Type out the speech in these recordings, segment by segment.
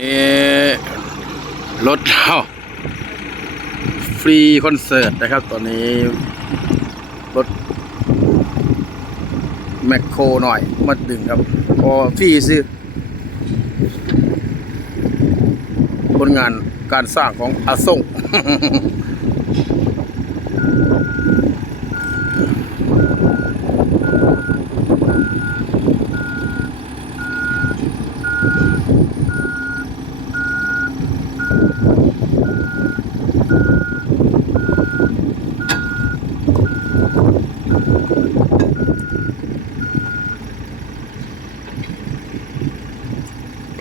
นี่รถเราฟรีคอนเสิร์ตนะครับ ตอนนี้ รถ แมคโครหน่อย มาดึงครับ พอฟรีซื้อผลงานการสร้างของอาส่ง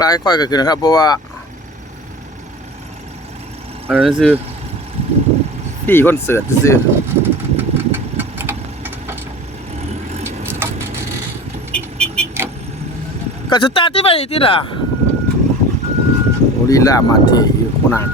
ปลายค่อยก็คือนะครับ เพราะว่าอันนั้นซื้อพี่คอนเสิร์ตซื้อก็สตาร์ทที่ไปที่ล่ะโอลีลามาเทอยู่คนนั้น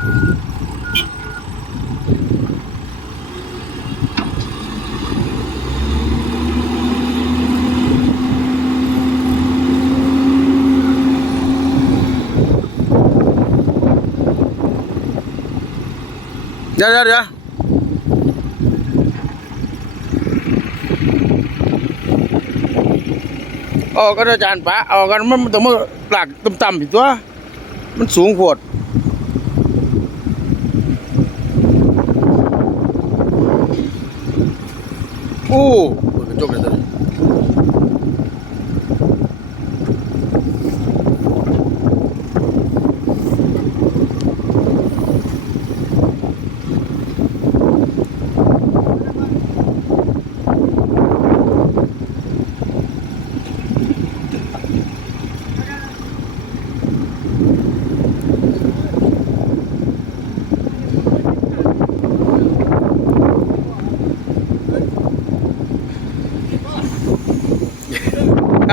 เดี๋ยวเดี๋ยวเดี๋ยวออกกันอาจารย์ปะออกกันมันต้องมาหลักต่ำๆอีกตัว มันสูงโพดโอ้กระจกเลยตัวนี้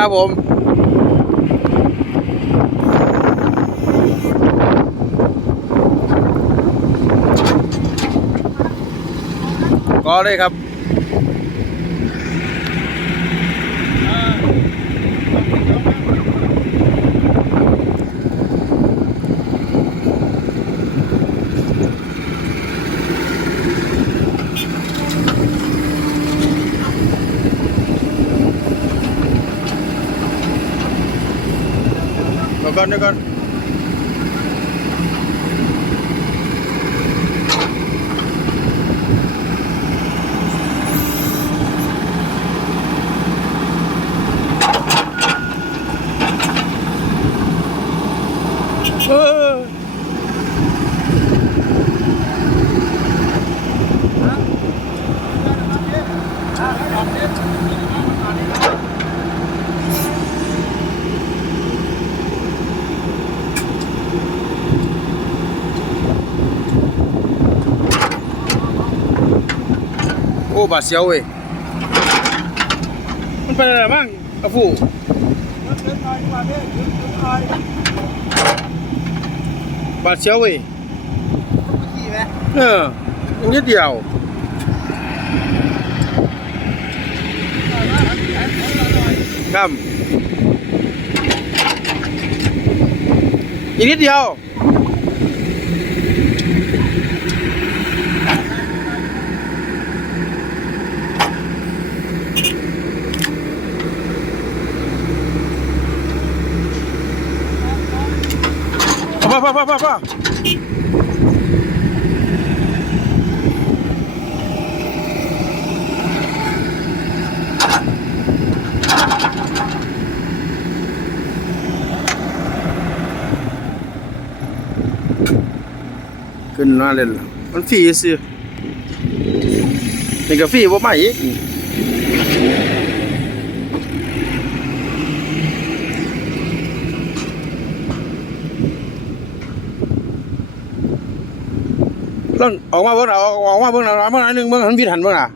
ครับผมก็เลยครับ เดี๋ยวก่อนเดี๋ยวก่อนเออ โอ้บาดเสียวเว้ยมันเป็นอะไรบ้างกระฟูบาดเสียวเว้ยเอออย่างนิดเดียวครับอีกนิดเดียว พ่อพ่อพ่อพ่อพ่อขึ้นมาเล่น ลอออกมาเบิ่งเอาออกมาเบิ่งเอาเมื่อหนึ่งเมื่อหันพิษหันเมื่อน่ะ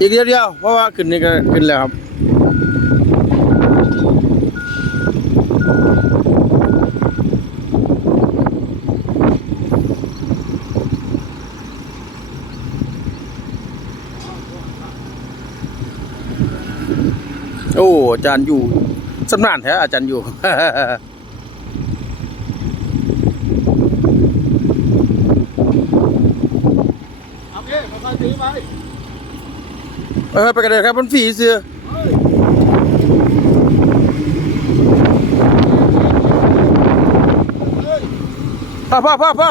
อีกเดียวเดียวเพราะว่าขึ้นนี่ก็ขึ้นแล้วครับ อาจารย์อยู่สำนานแท้อาจารย์อยู่เอาเอ๊ะค่อยๆถือไปเออไปกันเลยครับมันฝีเสือเฮ้ยพ่อพ่อพ่อพ่อ